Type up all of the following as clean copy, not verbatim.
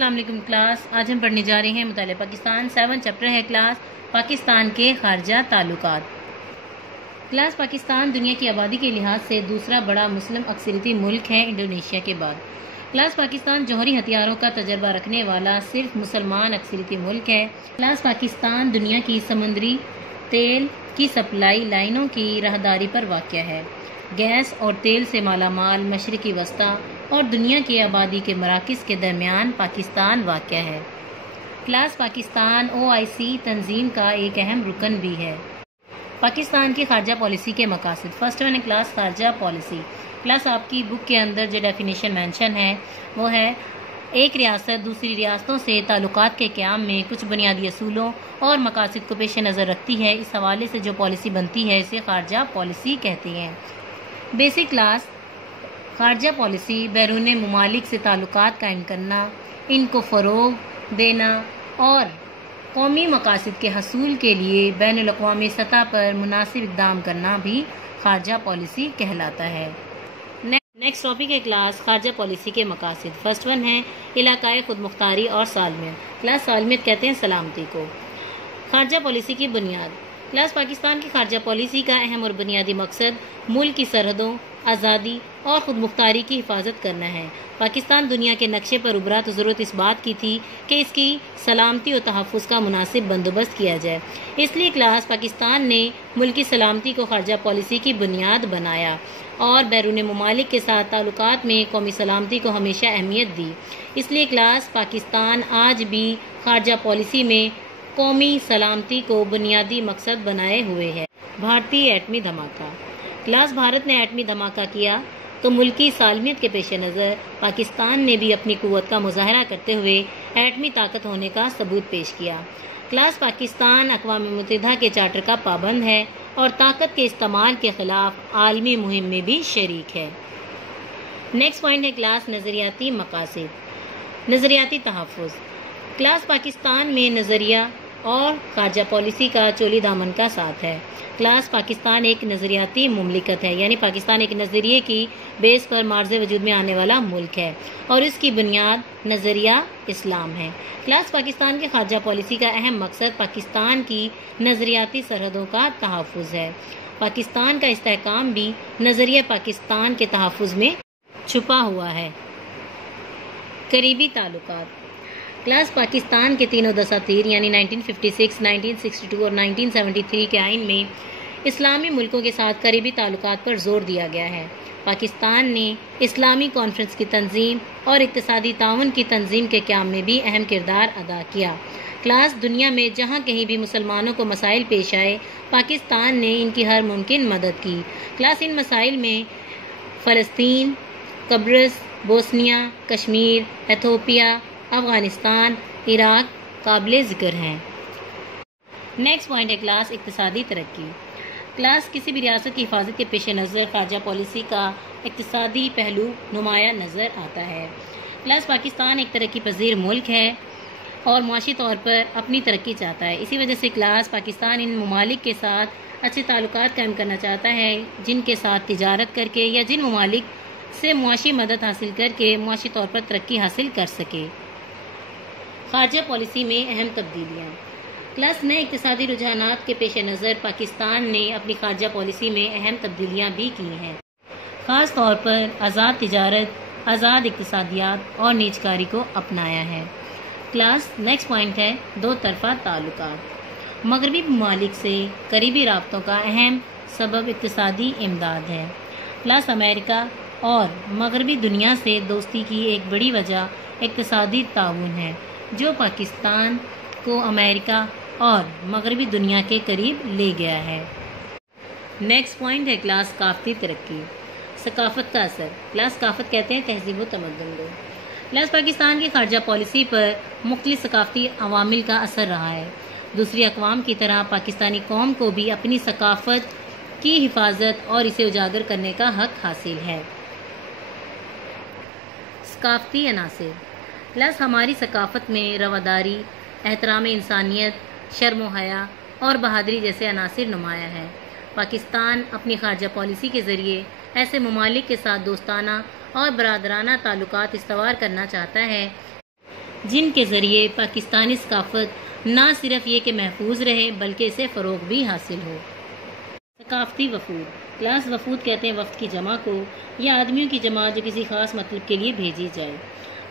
السلام علیکم کلاس، آج ہم پڑھنے جا رہے ہیں مطالعہ پاکستان 7 چیپٹر ہے کلاس پاکستان کے خارجہ تعلقات۔ کلاس پاکستان دنیا کی آبادی کے لحاظ سے دوسرا بڑا مسلم اکثریتی ملک ہے انڈونیشیا کے بعد۔ کلاس پاکستان جوہری ہتھیاروں کا تجربہ رکھنے والا صرف مسلمان اکثریتی ملک ہے۔ کلاس پاکستان دنیا کی سمندری تیل کی سپلائی لائنوں کی راہداری پر واقع ہے۔ گیس اور تیل سے مالا مال مشرقی وسطی اور دنیا کی آبادی کے مراکز کے درمیان پاکستان واقع ہے۔ کلاس پاکستان OIC تنظیم کا ایک اہم رکن بھی ہے۔ پاکستان کی خارجہ پالیسی کے مقاصد۔ فرسٹ ون ہے کلاس خارجہ پالیسی۔ کلاس آپ کی بک کے اندر جو ڈیفینیشن مینشن ہے وہ ہے ایک ریاست دوسری ریاستوں سے تعلقات کے قیام میں کچھ بنیادی اصولوں اور مقاصد کو پیش نظر رکھتی ہے۔ اس حوالے سے جو پالیسی بنتی ہے اسے خارجہ پالیسی کہتے ہیں۔ بیسک کلاس خارجہ پالیسی بیرون ممالک سے تعلقات قائم کرنا، ان کو فروغ دینا اور قومی مقاصد کے حصول کے لیے بین الاقوامی سطح پر مناسب اقدام کرنا بھی خارجہ پالیسی کہلاتا ہے۔ نیکسٹ ٹاپک ہے کلاس خارجہ پالیسی کے مقاصد۔ فرسٹ ون ہے علاقائی خود مختاری اور سالمیت۔ کلاس سالمیت کہتے ہیں سلامتی کو۔ خارجہ پالیسی کی بنیاد۔ کلاس پاکستان کی خارجہ پالیسی کا اہم اور بنیادی مقصد ملک کی سرحدوں، آزادی اور خود مختاری کی حفاظت کرنا ہے۔ پاکستان دنیا کے نقشے پر ابھرا تو ضرورت اس بات کی تھی کہ اس کی سلامتی اور تحفظ کا مناسب بندوبست کیا جائے۔ اس لیے کلاس پاکستان نے ملکی سلامتی کو خارجہ پالیسی کی بنیاد بنایا اور بیرون ممالک کے ساتھ تعلقات میں قومی سلامتی کو ہمیشہ اہمیت دی۔ اس لیے کلاس پاکستان آج بھی خارجہ پالیسی میں قومی سلامتی کو بنیادی مقصد بنائے ہوئے ہے۔ بھارتی ایٹمی دھماکہ۔ کلاس بھارت نے ایٹمی دھماکہ کیا تو ملکی سالمیت کے پیش نظر پاکستان نے بھی اپنی قوت کا مظاہرہ کرتے ہوئے ایٹمی طاقت ہونے کا ثبوت پیش کیا۔ کلاس پاکستان اقوام متحدہ کے چارٹر کا پابند ہے اور طاقت کے استعمال کے خلاف عالمی مہم میں بھی شریک ہے۔ نیکسٹ پوائنٹ ہے کلاس نظریاتی مقاصد۔ نظریاتی تحفظ۔ کلاس پاکستان میں نظریہ اور خارجہ پالیسی کا چولی دامن کا ساتھ ہے۔ کلاس پاکستان ایک نظریاتی مملکت ہے، یعنی پاکستان ایک نظریے کی بیس پر معرض وجود میں آنے والا ملک ہے اور اس کی بنیاد نظریہ اسلام ہے۔ کلاس پاکستان کی خارجہ پالیسی کا اہم مقصد پاکستان کی نظریاتی سرحدوں کا تحفظ ہے۔ پاکستان کا استحکام بھی نظریہ پاکستان کے تحفظ میں چھپا ہوا ہے۔ قریبی تعلقات۔ کلاس پاکستان کے تینوں دساتیر یعنی 1956، 1962 اور 1973 کے آئین میں اسلامی ملکوں کے ساتھ قریبی تعلقات پر زور دیا گیا ہے۔ پاکستان نے اسلامی کانفرنس کی تنظیم اور اقتصادی تعاون کی تنظیم کے قیام میں بھی اہم کردار ادا کیا۔ کلاس دنیا میں جہاں کہیں بھی مسلمانوں کو مسائل پیش آئے پاکستان نے ان کی ہر ممکن مدد کی۔ کلاس ان مسائل میں فلسطین، قبرص، بوسنیا، کشمیر، ایتھوپیا، افغانستان، عراق قابل ذکر ہیں۔ نیکسٹ پوائنٹ ہے کلاس اقتصادی ترقی۔ کلاس کسی بھی ریاست کی حفاظت کے پیش نظر خارجہ پالیسی کا اقتصادی پہلو نمایاں نظر آتا ہے۔ کلاس پاکستان ایک ترقی پذیر ملک ہے اور معاشی طور پر اپنی ترقی چاہتا ہے۔ اسی وجہ سے کلاس پاکستان ان ممالک کے ساتھ اچھے تعلقات قائم کرنا چاہتا ہے جن کے ساتھ تجارت کر کے یا جن ممالک سے معاشی مدد حاصل کر کے معاشی طور پر ترقی حاصل کر سکے۔ خارجہ پالیسی میں اہم تبدیلیاں۔ کلاس نئے اقتصادی رجحانات کے پیش نظر پاکستان نے اپنی خارجہ پالیسی میں اہم تبدیلیاں بھی کی ہیں، خاص طور پر آزاد تجارت، آزاد اقتصادیات اور نیجکاری کو اپنایا ہے۔ کلاس نیکسٹ پوائنٹ ہے دو طرفہ تعلقات۔ مغربی ممالک سے قریبی رابطوں کا اہم سبب اقتصادی امداد ہے۔ کلاس امریکہ اور مغربی دنیا سے دوستی کی ایک بڑی وجہ اقتصادی تعاون ہے جو پاکستان کو امریکہ اور مغربی دنیا کے قریب لے گیا ہے۔ نیکسٹ پوائنٹ ہے کلاس ثقافتی ترقی۔ ثقافت کا اثر۔ کلاس ثقافت کہتے ہیں تہذیب و تمدن کو۔ کلاس پاکستان کی خارجہ پالیسی پر مختلف ثقافتی عوامل کا اثر رہا ہے۔ دوسری اقوام کی طرح پاکستانی قوم کو بھی اپنی ثقافت کی حفاظت اور اسے اجاگر کرنے کا حق حاصل ہے۔ ثقافتی عناصر۔ کلاس ہماری ثقافت میں رواداری، احترام انسانیت، شرم و حیا اور بہادری جیسے عناصر نمایاں ہیں۔ پاکستان اپنی خارجہ پالیسی کے ذریعے ایسے ممالک کے ساتھ دوستانہ اور برادرانہ تعلقات استوار کرنا چاہتا ہے جن کے ذریعے پاکستانی ثقافت نہ صرف یہ کہ محفوظ رہے بلکہ اسے فروغ بھی حاصل ہو۔ ثقافتی وفود۔ کلاس وفود کہتے ہیں وفد کی جمع کو یا آدمیوں کی جماعت جو کسی خاص مطلب کے لیے بھیجی جائے۔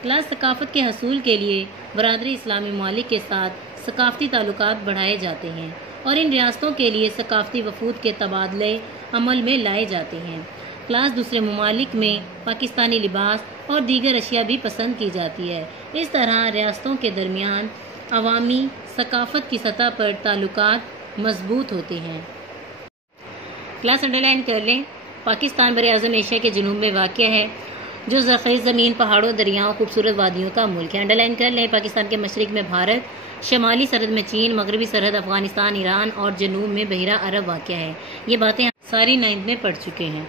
کلاس ثقافت کے حصول کے لیے برادری اسلامی ممالک کے ساتھ ثقافتی تعلقات بڑھائے جاتے ہیں اور ان ریاستوں کے لیے ثقافتی وفود کے تبادلے عمل میں لائے جاتے ہیں۔ کلاس دوسرے ممالک میں پاکستانی لباس اور دیگر اشیاء بھی پسند کی جاتی ہے۔ اس طرح ریاستوں کے درمیان عوامی ثقافت کی سطح پر تعلقات مضبوط ہوتے ہیں۔ کلاس انڈرلائن کر لیں۔ پاکستان براعظم ایشیا کے جنوب میں واقع ہے جو زرخیز زمین، پہاڑوں، دریاؤں، خوبصورت وادیوں کا ملک ہے۔ انڈرلائن کر لیں۔ پاکستان کے مشرق میں بھارت، شمالی سرحد میں چین، مغربی سرحد افغانستان، ایران اور جنوب میں بحیرہ عرب واقع ہے۔ یہ باتیں ساری 9th میں پڑھ چکے ہیں۔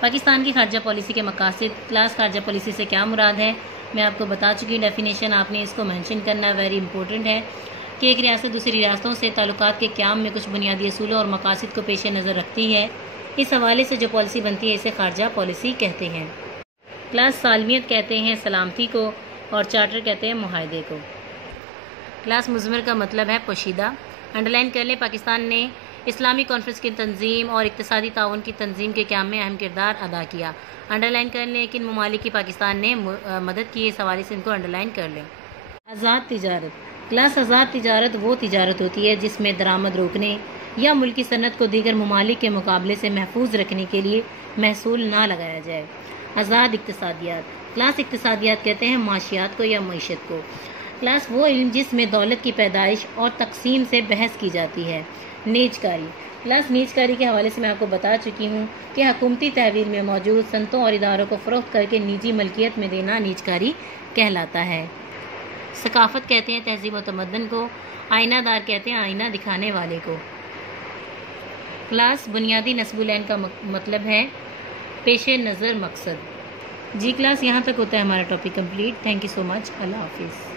پاکستان کی خارجہ پالیسی کے مقاصد۔ کلاس خارجہ پالیسی سے کیا مراد ہے میں آپ کو بتا چکی ہوں ڈیفینیشن، آپ نے اس کو مینشن کرنا ویری امپورٹنٹ ہے کہ ایک ریاست دوسری ریاستوں سے تعلقات کے قیام میں کچھ بنیادی اصولوں اور مقاصد کو پیش نظر رکھتی ہے۔ اس حوالے سے جو پالیسی بنتی ہے اسے خارجہ پالیسی کہتے ہیں۔ کلاس سالمیت کہتے ہیں سلامتی کو اور چارٹر کہتے ہیں معاہدے کو۔ کلاس مضمر کا مطلب ہے پوشیدہ۔ انڈرلائن کر لیں۔ پاکستان نے اسلامی کانفرنس کی تنظیم اور اقتصادی تعاون کی تنظیم کے قیام میں اہم کردار ادا کیا۔ انڈرلائن کر لیں کن ممالک کی پاکستان نے مدد کی، اس حوالے سے ان کو انڈرلائن کر لیں۔ آزاد تجارت۔ کلاس آزاد تجارت وہ تجارت ہوتی ہے جس میں درآمد روکنے یا ملکی صنعت کو دیگر ممالک کے مقابلے سے محفوظ رکھنے کے لیے محصول نہ لگایا جائے۔ آزاد اقتصادیات۔ کلاس اقتصادیات کہتے ہیں معاشیات کو یا معیشت کو۔ کلاس وہ علم جس میں دولت کی پیدائش اور تقسیم سے بحث کی جاتی ہے۔ نیج کاری۔ کلاس نیج کاری کے حوالے سے میں آپ کو بتا چکی ہوں کہ حکومتی تحویل میں موجود صنعتوں اور اداروں کو فروخت کر کے نجی ملکیت میں دینا نیج کاری کہلاتا ہے۔ ثقافت کہتے ہیں تہذیب و تمدن کو۔ آئینہ دار کہتے ہیں آئینہ دکھانے والے کو۔ کلاس بنیادی نصب العین کا مطلب ہے پیش نظر مقصد۔ جی کلاس یہاں تک ہوتا ہے ہمارا topic complete. Thank you so much. اللہ حافظ۔